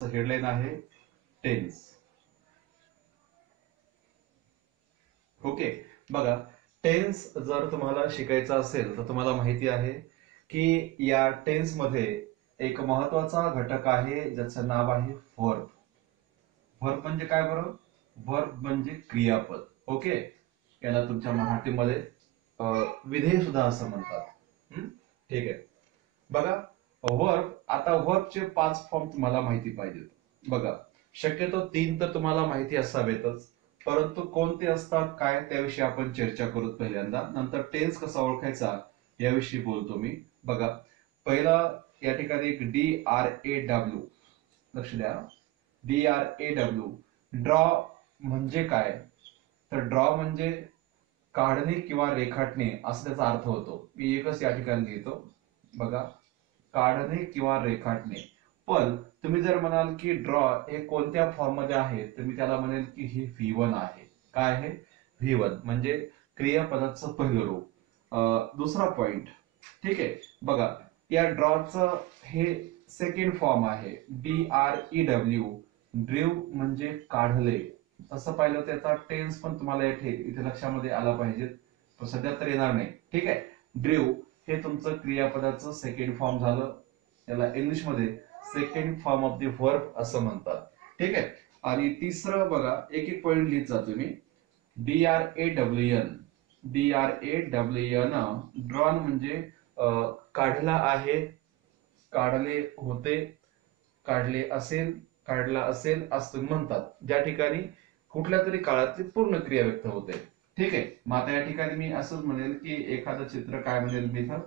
Headline आहे tense. Okay, बघा tense जर तुम्हाला शिकायचा असेल तर तुम्हाला माहिती आहे की या टेन्स मध्ये एक महत्वाचा घटक आहे ज्याचं नाव आहे व्हर्ब. व्हर्ब म्हणजे काय बरं? व्हर्ब म्हणजे क्रियापद. ओके, याला तुमच्या मराठीमध्ये विधेय सुद्धा असं म्हणतात. ठीक आहे, बघा व्हर्ब, आता व्हर्बचे 5 फॉर्म तुम्हाला माहिती पाहिजेत. बघा शक्यतो 3 तर तुम्हाला माहिती असावेतच, परंतु कोणते असतात काय त्याविषयी आपण चर्चा करू पहिल्यांदा, नंतर टेन्स कसा ओळखायचा याविषयी बोलतो मी. बघा पहिला या ठिकाणी एक DRAW, लक्ष द्या. DRAW, ड्रॉ म्हणजे काय? तर ड्रॉ म्हणजे काढणे किंवा रेखाटणे असं त्याचा अर्थ होतो. मी एकच या ठिकाणी लिहितो. बघा, काढणे किंवा रेखाटणे. पण तुम्ही जर म्हणाल की ड्रॉ हे कोणत्या फॉर्म मध्ये आहे तर मी त्याला म्हणेल की हे V1 आहे. काय आहे? V1 म्हणजे क्रियापदाचं पहिलं रूप. दुसरा पॉइंट, ठीक आहे. बघा या ड्रॉचं हे सेकंड फॉर्म आहे DREW. ड्रीव म्हणजे काढले. तसं पाहिलं त्याचा टेन्स पण तुम्हाला इथे लक्षामध्ये आला पाहिजे, पण सध्या तर येणार नाही. ठीक आहे, ड्रीव हे तुमचं क्रियापदाचं सेकंड फॉर्म झालं. त्याला इंग्लिश मध्ये second form of the verb असं म्हणतात. ठीक आहे, आणि तिसरं बघा एक एक पॉइंट लिहित जातो मी. DRAWN. ड्रॉन म्हणजे काढला आहे, काढले होते, काढले असेल, काढला असेल असं म्हणतात, ज्या ठिकाणी कुठल्या तरी काळातली पूर्ण क्रिया व्यक्त होते. ठीक आहे, मग आता या ठिकाणी मी असंच म्हणेल की एखादं चित्र काय म्हणेल मी इथं,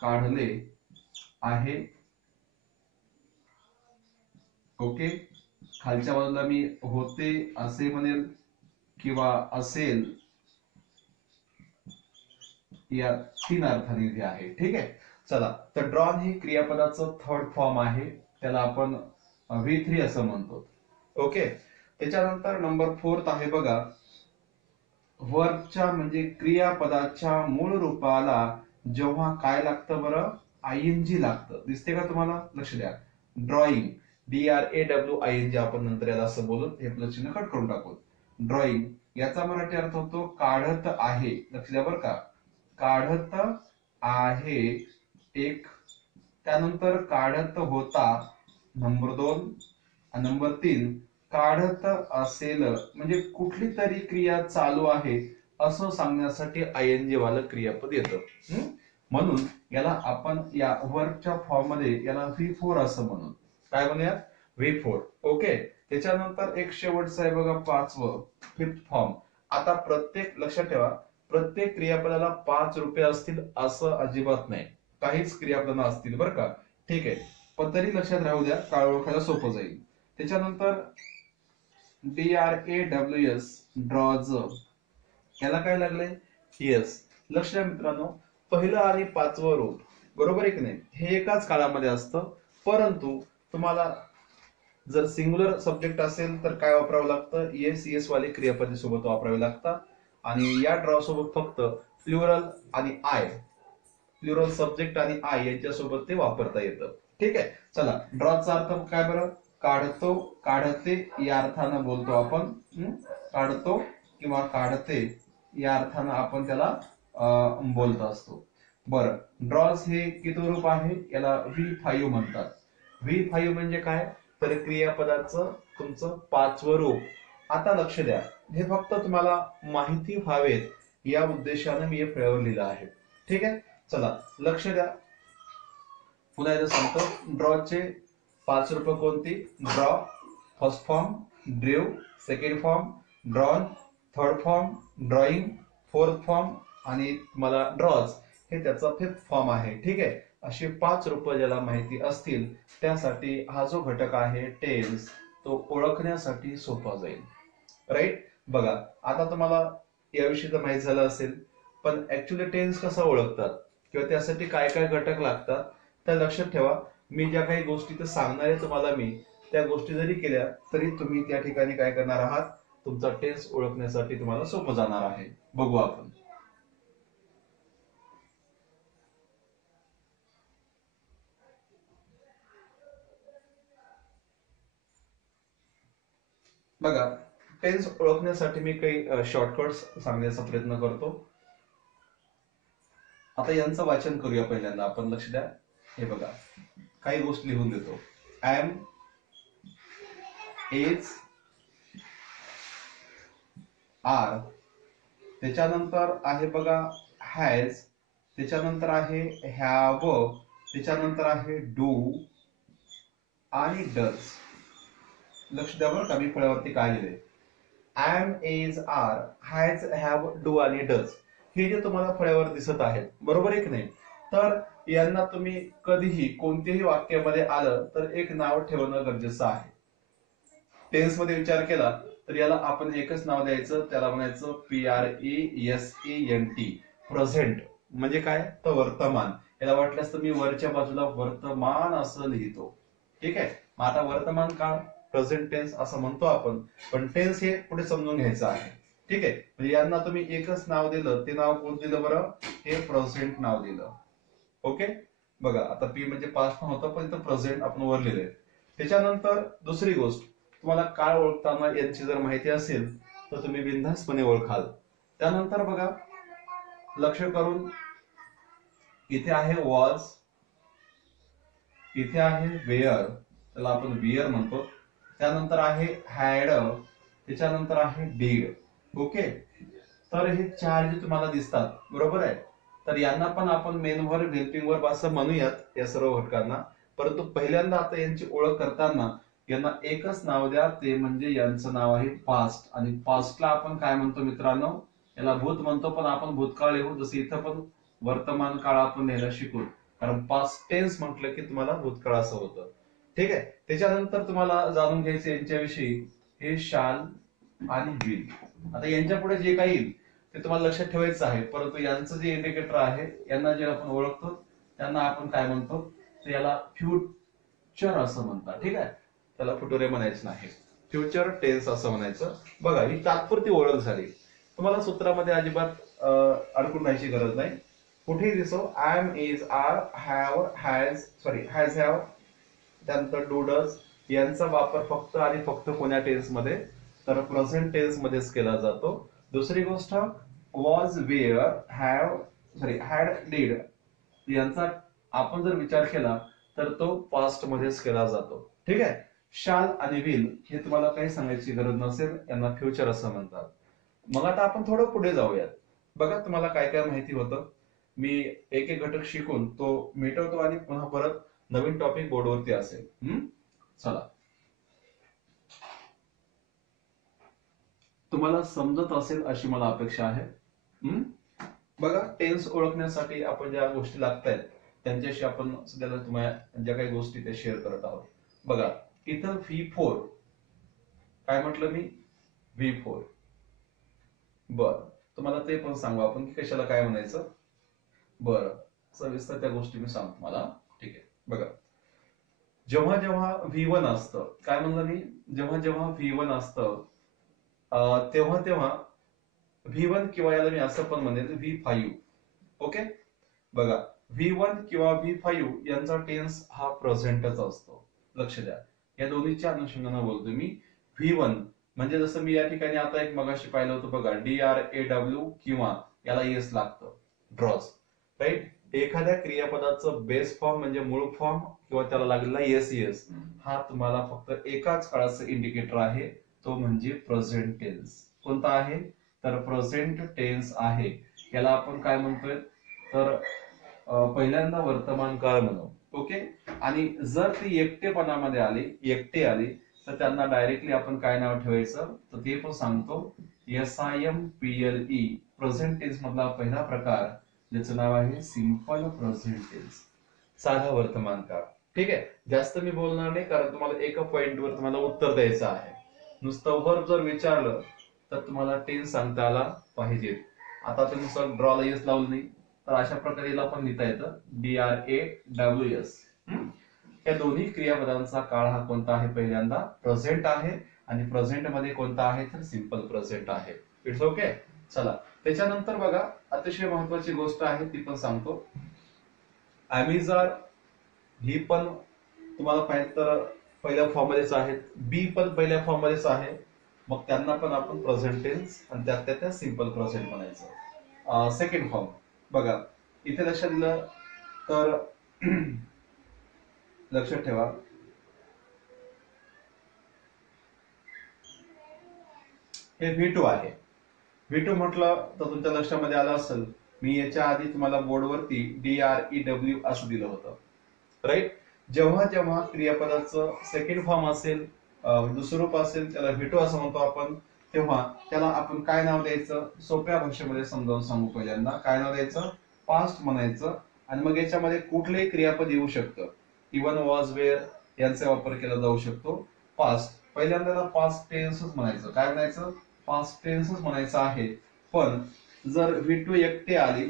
काढले आहे. ओके, खालच्या बाजूला मी होते असे म्हणेल किंवा असेल, या 3 अर्थाने इथे आहे. ठीक आहे, चला तर ड्रॉन ही क्रियापदाचं थर्ड फॉर्म आहे, त्याला आपण V3 असं म्हणतो. ओके, त्याच्यानंतर नंबर 4 आहे बघा, व्हर्बच्या म्हणजे क्रियापदाच्या मूळ रूपाला जेव्हा काय लागतं बरं, ING लागतं. दिसते का तुम्हाला? लक्ष द्या. ड्रॉइंग, DRAWING, आपण नंतर याला असं बोलू, हे प्लस चिन्ह कट करून टाकू. ड्रॉइंग याचा मराठी अर्थ होतो काढत आहे. लक्ष द्या बरं का, काढत आहे एक, त्यानंतर काढत होता नंबर 2, नंबर 3 काढत असेल म्हणजे कुठली तरी क्रिया चालू आहे असं सांगण्यासाठी ING वालं क्रियापद येतं. म्हणून याला आपण या वर्बच्या फॉर्म मध्ये याला V4 असं म्हणू. काय म्हणूयात? V4. ओके, त्याच्यानंतर एक शेवटचं आहे बघा 5वं, फिफ्थ फॉर्म. आता प्रत्येक, लक्षात ठेवा, प्रत्येक क्रियापदाला 5 रूपे असतील असं अजिबात नाही. काहीच क्रियापदांना असतील बरं का. ठीक आहे, पण तरी लक्षात राहू द्या, काळ ओळखायला सोपं जाईल. त्याच्यानंतर DRAWS, ड्रॉज, याला काय लागलंय? येस. लक्ष द्या मित्रांनो, पहिलं आणि 5वं रूप बरोबर आहे की नाही, हे एकाच काळामध्ये असतं, परंतु तुम्हाला जर सिंग्युलर सब्जेक्ट असेल तर काय वापरावं लागतं? येस वाले क्रियापदे सोबत वापरावे लागतात. आणि या ड्रॉ सोबत फक्त प्लुरल आणि आय, प्लुरल सब्जेक्ट आणि आय यांच्यासोबत ते वापरता येतं. ठीक आहे, चला ड्रॉचा अर्थ काय बरं? काढतो, काढते या अर्थानं बोलतो आपण. काढतो किंवा काढते या अर्थानं आपण त्याला बोलत असतो. बरं, ड्रॉज हे किती रूप आहे? याला V5 म्हणतात. V5 म्हणजे काय? तर क्रियापदाचं तुमचं 5वं रूप. आता लक्ष द्या, हे फक्त तुम्हाला माहिती व्हावेत या उद्देशाने मी हे प्रयोग लिहिला आहे. ठीक आहे, चला लक्ष द्या, पुन्हा एकदा सांगतो. ड्रॉचे 5 रूप कोणती? Draw first form, ड्रीव second form, drawn third form, drawing fourth form, आणि मला ड्रॉज हे त्याचा फिफ्थ फॉर्म आहे. ठीक आहे, अशी 5 रूप ज्याला माहिती असतील त्यासाठी हा जो घटक आहे टेन्स, तो ओळखण्यासाठी सोपा जाईल. राईट, बघा आता तुम्हाला याविषयी तर माहित झालं असेल, पण ऍक्च्युअली टेन्स कसं ओळखतात किंवा त्यासाठी काय काय घटक लागतात तर लक्षात ठेवा. मी ज्या काही गोष्टी तर सांगणार आहे तुम्हाला, मी त्या गोष्टी जरी केल्या तरी तुम्ही त्या ठिकाणी काय करणार आहात, तुमचा टेन्स ओळखण्यासाठी तुम्हाला सोपं जाणार आहे. बघू आपण. बघा, टेन्स ओळखण्यासाठी मी काही शॉर्टकट्स सांगण्याचा प्रयत्न करतो. आता यांचं वाचन करूया पहिल्यांदा आपण. लक्ष द्या. हे बघा, काही गोष्टी लिहून देतो. एम, इज, आर, त्याच्यानंतर आहे बघा हॅज, त्याच्यानंतर आहे हॅव, त्याच्यानंतर आहे डू आणि डज. लक्ष द्या बरं का, मी फळ्यावरती काय लिहिले. Am, is, are, has, have, do आणि डज हे जे तुम्हाला फळ्यावर दिसत आहेत, बरोबर आहे की नाही? तर यांना तुम्ही कधीही कोणत्याही वाक्यामध्ये आलं तर एक नाव ठेवणं गरजेचं आहे. टेन्स मध्ये विचार केला तर याला आपण एकच नाव द्यायचं, त्याला म्हणायचं PRESENT, प्रेझेंट. म्हणजे काय? तर वर्तमान. याला वाटल्यास तर मी वरच्या बाजूला वर्तमान असं लिहितो. ठीक आहे. मग आता वर्तमान काळ प्रेझेंट टेन्स असं म्हणतो आपण, पण टेन्स हे पुढे समजून घ्यायचं आहे. ठीक आहे. म्हणजे यांना तुम्ही एकच नाव दिलं, ते नाव कोण दिलं बरं? हे प्रेझेंट नाव दिलं. ओके. बघा, आता पी म्हणजे पास्ट पण होतं, पण इथं प्रेझेंट आपण वर लिहिले. त्याच्यानंतर दुसरी गोष्ट, तुम्हाला काळ ओळखताना यांची जर माहिती असेल तर तुम्ही बिनधास्तपणे ओळखाल. त्यानंतर बघा, लक्ष करून, इथे आहे वॉज, इथे आहे वेअर, त्याला आपण विअर म्हणतो. त्यानंतर आहे हॅड, त्याच्यानंतर आहे डीड. ओके. तर हे चार जे तुम्हाला दिसतात, बरोबर आहे, तर यांना पण आपण मेन वर्ब, हेल्पिंग वर्ब असं म्हणूयात या सर्व घटकांना. परंतु पहिल्यांदा आता यांची ओळख करताना यांना एकच नाव द्या, ते म्हणजे यांचं नाव आहे पास्ट. आणि पास्टला आपण काय म्हणतो मित्रांनो? याला भूत म्हणतो, पण आपण भूतकाळ लिहू. जसं इथं पण वर्तमान काळ आपण लिहायला शिकू, कारण पास्ट टेन्स म्हटलं की तुम्हाला भूतकाळ असं होतं. ठीक आहे. त्याच्यानंतर तुम्हाला जाणून घ्यायचं यांच्याविषयी, हे शाल आणि विल. आता यांच्या पुढे जे काही येईल ते तुम्हाला लक्षात ठेवायचं आहे. परंतु यांचं जे इंडिकेटर आहे, यांना जे आपण ओळखतो त्यांना आपण काय म्हणतो? तर याला फ्युचर असं म्हणतात. ठीक आहे. त्याला फुटुरे म्हणायचं नाही, फ्युचर टेन्स असं म्हणायचं. बघा, ही तात्पुरती ओळख झाली. तुम्हाला सूत्रामध्ये अजिबात अडकून राहायची गरज नाही. कुठेही दिसो am, is, are, have, has, have, त्यानंतर डू, डज यांचा वापर फक्त आणि फक्त कोण्या टेन्स मध्ये? तर प्रेझेंट टेन्स मध्येच केला जातो. दुसरी गोष्ट, वॉज, वेअर, हॅड, डीड यांचा आपण जर विचार केला तर तो पास्ट मध्येच केला जातो. ठीक आहे. शाल आणि विल हे तुम्हाला काही सांगायची गरज नसेल, यांना फ्युचर असं म्हणतात. मग आता आपण थोडं पुढे जाऊयात. बघा, तुम्हाला काय काय माहिती होतं. मी एक एक घटक शिकून तो मिटवतो आणि पुन्हा परत नवीन टॉपिक बोर्डवरती असेल. चला, तुम्हाला समजत असेल अशी मला अपेक्षा आहे. बघा, टेन्स ओळखण्यासाठी आपण ज्या गोष्टी लागतायत त्यांच्याशी आपण सध्याला तुम्हाला ज्या काही गोष्टी त्या शेअर करत आहोत. बघा, इथं V4 काय म्हटलं मी? V4. बर, तुम्हाला ते पण सांगू आपण की कशाला काय म्हणायचं. बरं, सविस्तर त्या गोष्टी मी सांगतो तुम्हाला. ठीक आहे. बघा, जेव्हा जेव्हा V1 असतं, काय म्हणलं मी? जेव्हा जेव्हा V1 असतं तेव्हा तेव्हा V1 किंवा याला मी असं पण म्हणेल V5. ओके. बघा, V1 किंवा V5 यांचा टेन्स हा प्रेझेंटच असतो. लक्ष द्या, या दोन्हीच्या अनुषंगाने बोलतोय मी. V1 म्हणजे जसं मी या ठिकाणी आता एक मगाशी पाहिलं होतं बघा, DRAW किंवा याला येस लागतं, ड्रॉज. राईट. एखाद्या क्रियापदाचं बेस फॉर्म म्हणजे मूळ फॉर्म किंवा त्याला लागलेला येस हा तुम्हाला फक्त एकाच काळाचं इंडिकेटर आहे, तो म्हणजे प्रेझेंट टेन्स. कोणता आहे? तर प्रेझेंट टेन्स आहे. याला आपण काय म्हणतोय? तर पहिल्यांदा वर्तमान काळ म्हणू. ओके. आणि जर ती एकटेपणामध्ये आली, एकटे आली, तर त्यांना डायरेक्टली आपण काय नाव ठेवायचं? तर ते पण सांगतो, SIMPLE. प्रेझेंट टेन्स मधला पहिला प्रकार ज्याचं नाव आहे सिंपल प्रेझेंट टेन्स, साधा वर्तमान काळ. ठीक आहे. जास्त मी बोलणार नाही, कारण तुम्हाला एका पॉइंटवर तुम्हाला उत्तर द्यायचं आहे. नुसतं वर्ब जर विचारलं तर तुम्हाला टेन्स सांगता आला पाहिजे. आता ते नुसतं ड्रॉला येस लावलं नाही, तर अशा प्रकारे याला पण लिहिता येतं DRAWS. या दोन्ही क्रियापदांचा काळ हा कोणता आहे? पहिल्यांदा प्रेझेंट आहे. आणि प्रेझेंट मध्ये कोणता आहे? तर सिंपल प्रेझेंट आहे. It's okay. चला, त्याच्यानंतर बघा, अतिशय महत्वाची गोष्ट आहे ती पण सांगतो. अॅमिजार ही पण तुम्हाला पाहिजे तर पहिल्या फॉर्म मध्येच आहे, बी पण पहिल्या फॉर्म मध्येच आहे. मग त्यांना पण आपण प्रेझेंट टेन्स आणि त्यात सिंपल प्रेझेंट म्हणायचं. सेकंड फॉर्म बघा, इथे लक्षात दिलं तर लक्षात ठेवा, हे V2 आहे. V2 म्हटलं तर तुमच्या लक्षामध्ये आलं असेल, मी याच्या आधी तुम्हाला बोर्डवरती DREW असं दिलं होतं, राईट. जेव्हा जेव्हा क्रियापदाचं सेकंड फॉर्म असेल, दुसरं रूप असेल, त्याला V2 असं म्हणतो आपण, तेव्हा त्याला आपण काय नाव द्यायचं, सोप्या भाषेमध्ये समजावून सांगू. पहिल्यांदा काय नाव द्यायचं, पास्ट म्हणायचं. आणि मग याच्यामध्ये कुठलंही क्रियापद येऊ शकतं, इवन, वॉज, वेअर यांचा वापर केला जाऊ शकतो. पास्ट पहिल्यांदा पास्ट टेन्सच म्हणायचं. काय म्हणायचं, पास्ट टेन्सच म्हणायचं आहे. पण जर V2 एकटे आली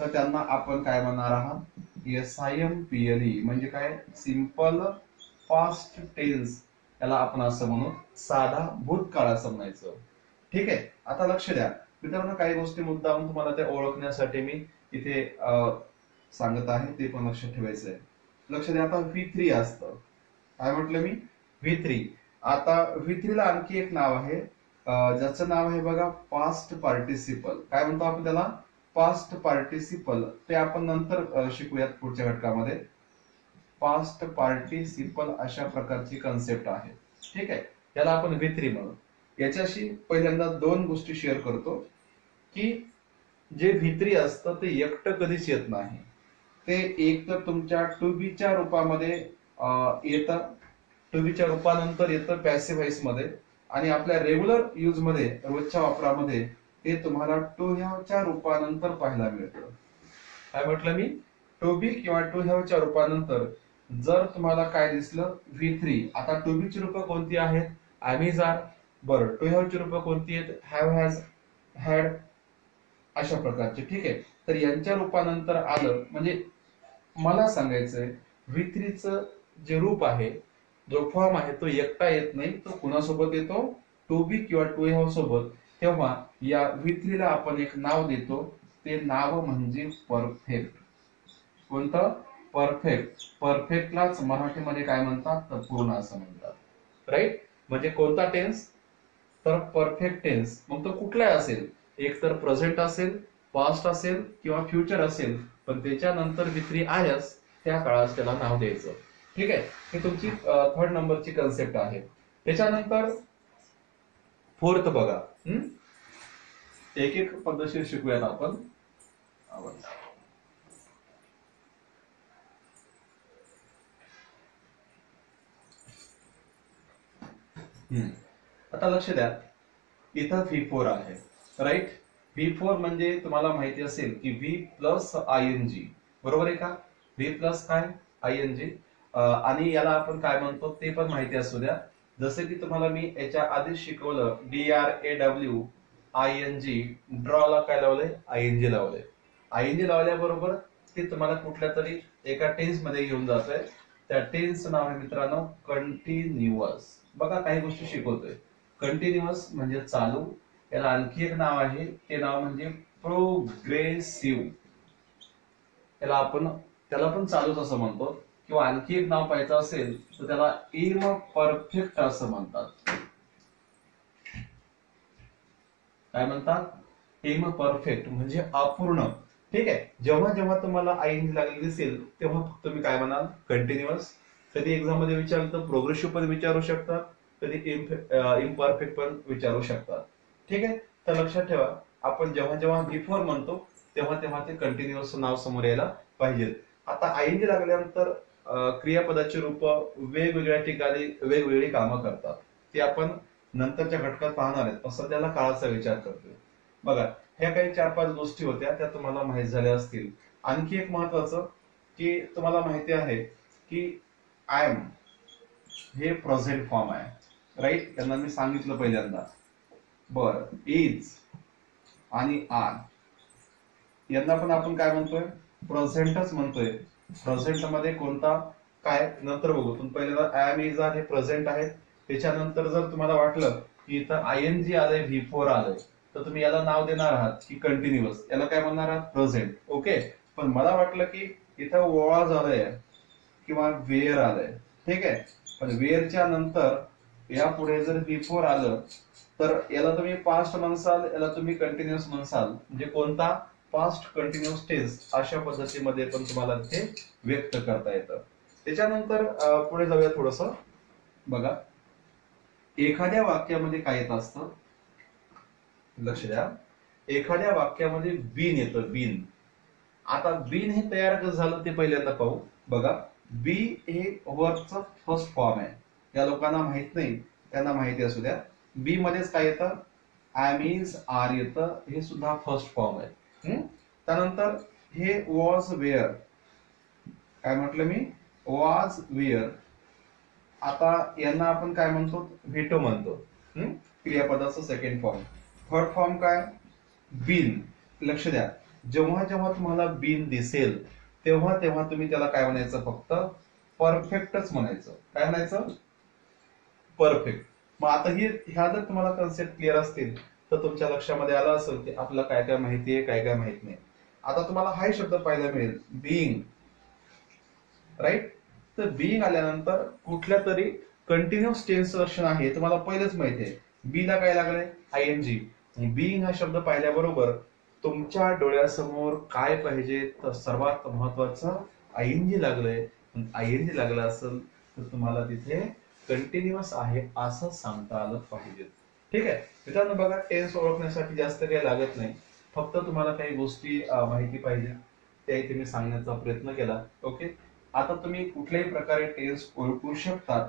तर त्यांना आपण काय म्हणणार आहात, SIMPLE म्हणजे काय, सिंपल पास्ट टेन्स. याला आपण असं म्हणू, साधा भूतकाळ असं म्हणायचं. ठीक आहे. आता लक्ष द्या मित्रांनो, काही गोष्टी मुद्दाम तुम्हाला त्या ओळखण्यासाठी मी इथे सांगत आहे, ते पण लक्षात ठेवायचं आहे. लक्ष द्या, आता V3 असतं, काय म्हटलं मी, V3. आता V3 ला आणखी एक नाव आहे, ज्याचं नाव आहे बघा पास्ट पार्टिसिपल. काय म्हणतो आपण त्याला, पास्ट पार्टिसिपल. ते आपण नंतर शिकूयात पुढच्या घटकामध्ये. पास्ट पार्टिसिपल अशा प्रकारची कन्सेप्ट आहे. ठीक आहे, याला आपण V3 म्हणू. याच्याशी पहिल्यांदा दोन गोष्टी शेअर करतो, की जे V3 असतं ते एकटं कधीच येत नाही. ते एक तर तुमच्या टू बीच्या रूपामध्ये येतं, टू बीच्या रूपानंतर येतं पॅसिव्ह व्हॉइस मध्ये, आणि आपल्या रेग्युलर यूज मध्ये, रोजच्या वापरामध्ये ते तुम्हाला टू हॅवच्या रूपानंतर पाहायला मिळतं. काय म्हटलं मी, टू बी किंवा टू हॅवच्या रूपानंतर जर तुम्हाला काय दिसलं, V3. आता टू बीची रूप कोणती आहेत, एम इज, आर. बरं, टू हॅवची रूप कोणती आहेत, हॅव, हॅज, हॅड अशा प्रकारचे. ठीक आहे, तर यांच्या रूपानंतर आलं म्हणजे मला सांगायचंय, V3चं जे रूप आहे, जो फॉर्म आहे, तो एकटा येत नाही. तो कुणासोबत येतो, टू बी किंवा टू हॅव सोबत. तेव्हा या V3 ला आपण एक नाव देतो, ते नाव म्हणजे परफेक्ट. कोणतं, परफेक्ट. परफेक्टलाच मराठीमध्ये काय म्हणतात, तर पूर्ण असं म्हणतात, राईट. म्हणजे कोणता टेन्स, तर परफेक्ट टेन्स. मग तो कुठला असेल, एक तर प्रेझेंट असेल, पास्ट असेल किंवा फ्युचर असेल, पण त्याच्यानंतर V3 आल्यास त्या काळात त्याला नाव द्यायचं. ठीक आहे, ही तुमची थर्ड नंबरची कन्सेप्ट आहे. त्याच्यानंतर फोर्थ बघा, एक एक पद्धतशीर शिकूयात आपण. आता लक्ष द्या, इथं V4 आहे, राईट. V4 म्हणजे तुम्हाला माहिती असेल की V प्लस ING, बरोबर आहे का, V प्लस काय, ING. आणि याला आपण काय म्हणतो ते पण माहिती असू द्या. जसं की तुम्हाला मी याच्या आधी शिकवलं, DRAW ING, ड्रॉला काय लावलंय, ING लावलंय. ING लावल्याबरोबर ते तुम्हाला कुठल्या तरी एका टेन्स मध्ये घेऊन जातोय. त्या टेन्स नाव आहे मित्रांनो कंटिन्युअस. बघा काही गोष्टी शिकवतोय. कंटिन्युअस म्हणजे चालू. याला आणखी एक नाव आहे, ते नाव म्हणजे प्रोग्रेसिव्ह. त्याला पण चालूच असं म्हणतो. किंवा आणखी एक नाव पाहायचं असेल तर त्याला इम्परफेक्ट असं म्हणतात. काय म्हणतात, इम्परफेक्ट म्हणजे अपूर्ण. ठीक आहे, जेव्हा जेव्हा तुम्हाला ING लागली दिसेल तेव्हा फक्त तुम्ही काय म्हणाल, कंटिन्युअस. कधी एक्झाम मध्ये विचारलं तर प्रोग्रेसिव्ह पण विचारू शकतात, कधी इम्परफेक्ट पण विचारू शकतात. ठीक आहे, तर लक्षात ठेवा, आपण जेव्हा जेव्हा V4 म्हणतो तेव्हा तेव्हा ते कंटिन्युअस नाव समोर यायला पाहिजे. आता ING लागल्यानंतर क्रियापदाची रूप वेगवेगळ्या ठिकाणी वेगवेगळी कामं करतात. ते आपण नंतरच्या घटकात पाहणार आहेत, पण सध्याला काळाचा विचार करतोय. बघा, ह्या काही 4-5 गोष्टी होत्या, त्या तुम्हाला माहित झाल्या असतील. आणखी एक महत्वाचं, की तुम्हाला माहिती आहे की आय एम हे प्रेझेंट फॉर्म आहे, राईट. त्यांना मी सांगितलं पहिल्यांदा. बर, इज आणि आर यांना पण आपण काय म्हणतोय, प्रेझेंटच म्हणतोय. प्रेझेंट मध्ये कोणता काय नंतर बघू. पण पहिल्यांदा एम, इज, आर हे प्रेझेंट आहेत. त्याच्यानंतर जर तुम्हाला वाटलं की इथं ING आलंय, V4 आलंय, तर तुम्ही याला नाव देणार आहात की कंटिन्युअस. याला काय म्हणणार आहात, प्रेझेंट. ओके, पण मला वाटलं की इथं वॉज आलंय किंवा वेअर आलंय. ठीक आहे, पण वेअरच्या नंतर या पुढे जर बिफोर आलं तर याला तुम्ही पास्ट म्हणसाल, याला तुम्ही कंटिन्युअस म्हणसाल, म्हणजे कोणता पास्ट कंटिन्युअस टेन्स अशा पद्धतीमध्ये पण तुम्हाला तिथे व्यक्त करता येतं. त्याच्यानंतर पुढे जाऊया थोडस. बघा, एखाद्या वाक्यामध्ये काय येत असतं, लक्ष द्या. एखाद्या वाक्यामध्ये बीन येतं, बीन. आता बीन हे तयार कसं झालं ते पहिल्यांदा पाहू. बघा, बी हे वर्बचं फर्स्ट फॉर्म आहे. या लोकांना माहित नाही, त्यांना माहिती असू द्या. बी मध्येच काय येतं, एम इज आर येतं, हे सुद्धा फर्स्ट फॉर्म आहे. त्यानंतर हे वॉज वेअर, काय म्हटलं मी, वॉज वेअर. आता यांना आपण काय म्हणतो, व्हेटो म्हणतो, क्रियापदाचं सेकंड फॉर्म. थर्ड फॉर्म काय, बीन. लक्ष द्या, जेव्हा जेव्हा तुम्हाला बीन दिसेल तेव्हा तेव्हा तुम्ही त्याला काय म्हणायचं, फक्त परफेक्टच म्हणायचं. काय म्हणायचं, परफेक्ट. मग आता ह्या जर तुम्हाला कन्सेप्ट क्लिअर असतील तर तुमच्या लक्षामध्ये आलं असेल की आपल्याला काय काय माहिती आहे, काय काय माहित नाही. आता तुम्हाला हा शब्द पाहायला मिळेल, बीइंग, राईट. तर बीइंग आल्यानंतर कुठल्या तरी कंटिन्युअस टेन्स लक्षण आहे, तुम्हाला पहिलेच माहिती आहे. बी ला काय लागलंय, आयएनजी. बीइंग हा शब्द पाहिल्याबरोबर तुमच्या डोळ्यासमोर काय पाहिजे, तर सर्वात महत्वाचं आयएनजी लागलंय. आयएनजी लागलं असेल तर तुम्हाला तिथे कंटिन्युअस आहे असं सांगता आलं पाहिजे. ठीक आहे मित्रांनो. बघा, टेन्स ओळखण्यासाठी जास्त काही लागत नाही, फक्त तुम्हाला काही गोष्टी माहिती पाहिजे त्या इथे मी सांगण्याचा प्रयत्न केला. ओके, आता तुम्ही कुठल्याही प्रकारे टेन्स ओळखू शकतात,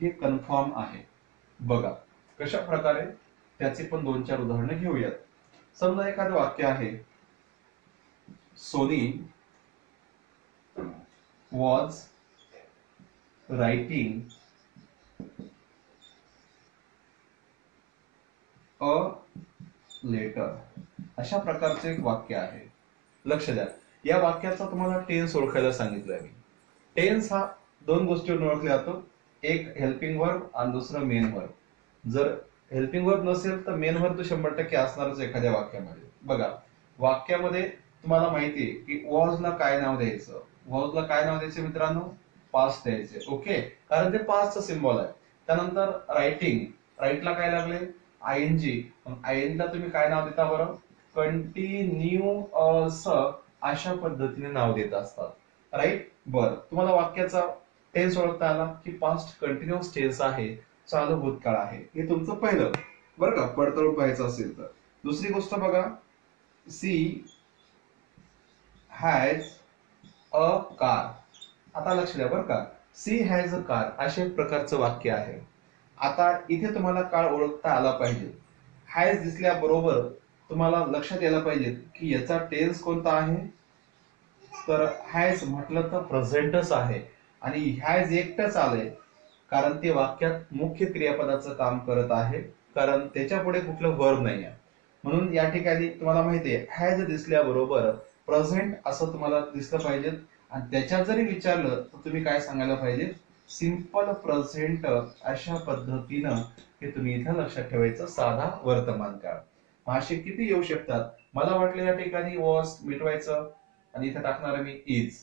हे कन्फर्म आहे. बघा कशा प्रकारे, त्याची पण 2-4 उदाहरणं घेऊयात. समजा एखादं वाक्य आहे, Soni was writing a letter. अशा प्रकारचं एक वाक्य आहे. लक्ष द्या, या वाक्याचा तुम्हाला टेन्स ओळखायला सांगितलंय मी. टेन्स हा 2 गोष्टीवरून ओळखला जातो, एक हेल्पिंग वर्ब आणि दुसरं मेन वर्ब. जर हेल्पिंग वर्ब नसेल तर मेन वर्ब तर 100% असणारच एखाद्या वाक्यामध्ये. बघा, वाक्यामध्ये तुम्हाला माहिती आहे की वॉजला काय नाव द्यायचं, वॉजला काय नाव द्यायचं मित्रांनो, पास्ट द्यायचे. ओके, कारण ते पास्टचं सिम्बॉल आहे. त्यानंतर रायटिंग, राईटला काय लागले, आयएनजी. आयएनजीला तुम्ही काय नाव देता बरं, कंटिन्युअस अशा पद्धतीने नाव देत असतात, राईट. बरं, तुम्हाला वाक्याचा टेन्स ओळखता आला की पास्ट कंटिन्युअस टेन्स आहे, चालू भूतकाळ आहे. हे तुमचं पहिलं, बरं का, पडताळून पाहायचं असेल तर. दुसरी गोष्ट बघा, सी हॅज अ कार. आता लक्ष द्या बरं का, सी हॅज अ कार अशा प्रकारचं वाक्य आहे. आता इथे तुम्हाला काळ ओळखता आला पाहिजे. हॅज दिसल्याबरोबर तुम्हाला लक्षात यायला पाहिजे की याचा टेन्स कोणता आहे, तर हॅज म्हटलं तर प्रेझेंटच आहे. आणि हॅज एकटंच आलंय कारण ते वाक्यात मुख्य क्रियापदाचं काम करत आहे, कारण त्याच्या पुढे कुठलं वर्ब नाही आहे. म्हणून या ठिकाणी तुम्हाला माहिती आहे, हॅज दिसल्याबरोबर प्रेझेंट असं तुम्हाला दिसलं पाहिजे. आणि त्याच्यात जरी विचारलं तर तुम्ही काय सांगायला पाहिजे, सिंपल प्रेझेंट. अशा पद्धतीनं हे तुम्ही इथं लक्षात ठेवायचं, साधा वर्तमान काळ. असे किती येऊ शकतात. मला वाटलं या ठिकाणी वॉज मिटवायचं आणि इथं टाकणार मी इज,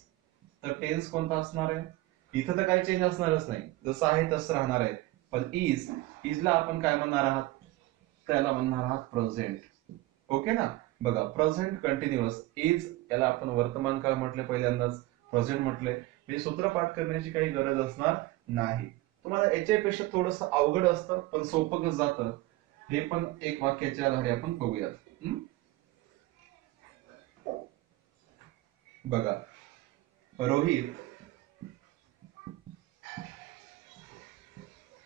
तर टेन्स कोणता असणार आहे, इथं तर काही चेंज असणारच नाही, जसं आहे तसं राहणार आहे. पण इजला आपण काय म्हणणार आहात, त्याला म्हणणार आहात प्रेझेंट. ओके ना. बघा, प्रेझेंट कंटिन्युअस, इज याला आपण वर्तमान काळ म्हटले, पहिल्यांदाच प्रेझेंट म्हटले. हे सूत्र पाठ करण्याची काही गरज असणार नाही. तुम्हाला याच्यापेक्षा थोडस अवघड असतं पण सोपं कसं जातं हे पण एक वाक्याच्या आधारे आपण बघूयात. बघा, Rohit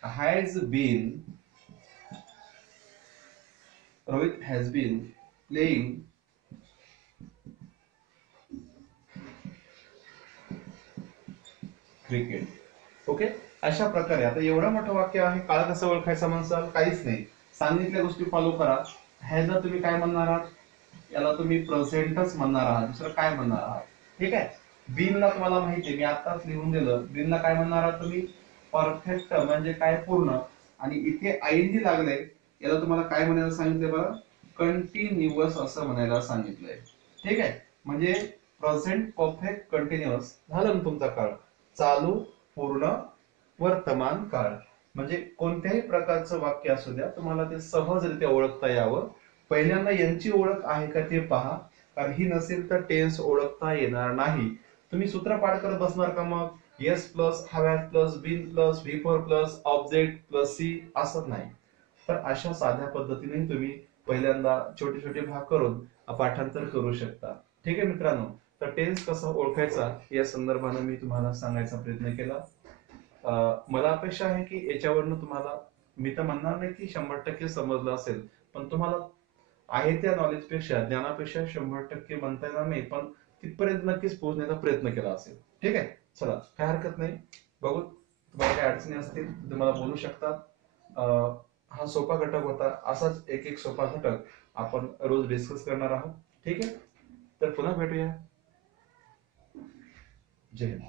has been playing cricket. Okay, अशा प्रकारे. आता एवढं मोठं वाक्य आहे, काळ कसं ओळखायचं म्हणसाल, काहीच नाही, सांगितल्या गोष्टी फॉलो करा. हॅजला तुम्ही काय म्हणणार आहात, याला तुम्ही प्रेझेंटच म्हणणार आहात, दुसरं काय म्हणणार आहात. ठीक आहे. बीनला तुम्हाला माहिती आहे, मी आताच लिहून दिलं. बीनला काय म्हणणार आहात तुम्ही, परफेक्ट म्हणजे काय, पूर्ण. आणि इथे आयएनजी लागले, याला तुम्हाला काय म्हणायला सांगितलंय बरं, कंटिन्युअस असं म्हणायला सांगितलंय. ठीक आहे. म्हणजे प्रेझेंट परफेक्ट कंटिन्युअस झालं ना तुमचा काळ, चालू पूर्ण वर्तमान काळ. म्हणजे कोणत्याही प्रकारचं वाक्य असू द्या, तुम्हाला ते सहजरित्या ओळखता यावं. पहिल्यांदा यांची ओळख आहे का ते पहा, कारण ही नसेल तर टेन्स ओळखता येणार नाही. तुम्ही सूत्र पाठ करत बसणार का मग? S plus have plus been plus V4 plus object plus C असं नाही. तर अशा साध्या पद्धतीने तुम्ही पहिल्यांदा छोटे छोटे भाग करून पाठांतर करू शकता. ठीक आहे मित्रांनो, तर टेन्स कसा ओळखायचा या संदर्भाने मी तुम्हाला सांगायचा प्रयत्न केला. मला अपेक्षा आहे की याच्यावरनं तुम्हाला, मी तर म्हणणार नाही की 100% समजलं असेल, पण तुम्हाला आहे त्या नॉलेजपेक्षा, ज्ञानापेक्षा 100% म्हणता येणार नाही, पण तिथपर्यंत नक्कीच पोहोचण्याचा प्रयत्न केला असेल. ठीक आहे, चला काय हरकत नाही. बघू, तुम्हाला काही अडचणी असतील तर मला बोलू शकता. हा सोपा घटक होता. असाच एक एक सोपा घटक आपण रोज डिस्कस करणार आहोत. ठीक आहे, तर पुन्हा भेटूया. जय हिंद.